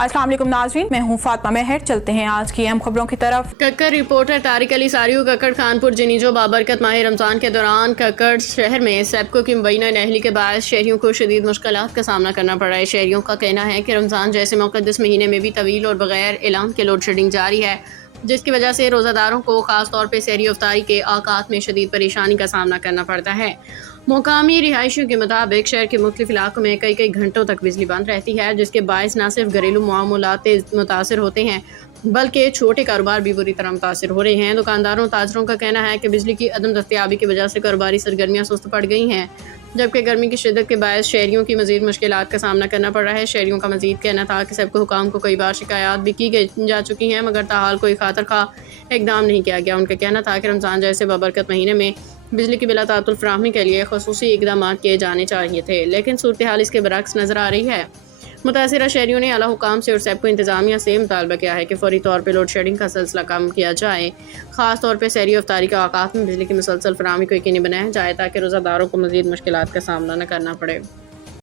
अस्सलाम वालेकुम नाज़रीन, मैं हूँ फातिमा मेहर। चलते हैं आज की अहम खबरों की तरफ। कक्कड़ रिपोर्टर तारिक अली सारियू कक्कड़ खानपुर जिनीजो बाबरकत माह रमज़ान के दौरान कक्कड़ शहर में सेप्को की मुबैना नाअहली के बायस शहरियों को शदीद मुश्किलात का सामना करना पड़ रहा है। शहरियों का कहना है कि रमज़ान जैसे मुक़द्दस महीने में भी तवील और बगैर ऐलान के लोड शेडिंग जारी है, जिसकी वजह से रोज़ादारों को ख़ास तौर पर सहरी अफ्तारी के औकात में शदीद परेशानी का सामना करना पड़ता है। मुकामी रिहायशियों के मुताबिक शहर के मुख्तलिफ इलाकों में कई घंटों तक बिजली बंद रहती है, जिसके बायस न सिर्फ घरेलू मामूलात मुतासर होते हैं बल्कि छोटे कारोबार भी बुरी तरह मुतासर हो रहे हैं। दुकानदारों ताजरों का कहना है कि बिजली की अदम दस्तयाबी की वजह से कारोबारी सरगर्मियाँ सुस्त पड़ गई हैं, जबकि गर्मी की शिद्दत के बायस शहरियों की मज़ीद मुश्किलात का सामना करना पड़ रहा है। शहरियों का मज़ीद कहना था कि सबको हुकाम को कई बार शिकायत भी की जा चुकी हैं, मगर ताहाल कोई खातर खा इकदाम नहीं किया गया। उनका कहना था कि रमज़ान जैसे बाबरकत महीने में बिजली की बिला तातुल फराहमी के लिए खसूसी इकदाम किए जाने चाहिए थे, लेकिन सूरत हाल इसके बरक्स नज़र आ रही है। मुतासिरा शहरियों ने आला हुकाम से और सेप्को इंतजामिया से मुतालबा किया है कि फौरी तौर पर लोड शेडिंग का सिलसिला कम किया जाए, खास तौर पर सहरी अफ्तारी के औकात में बिजली की मुसलसल फराहमी को यकीनी बनाया जाए ताकि रोज़ादारों को मज़ीद मुश्किलात का सामना न करना पड़े।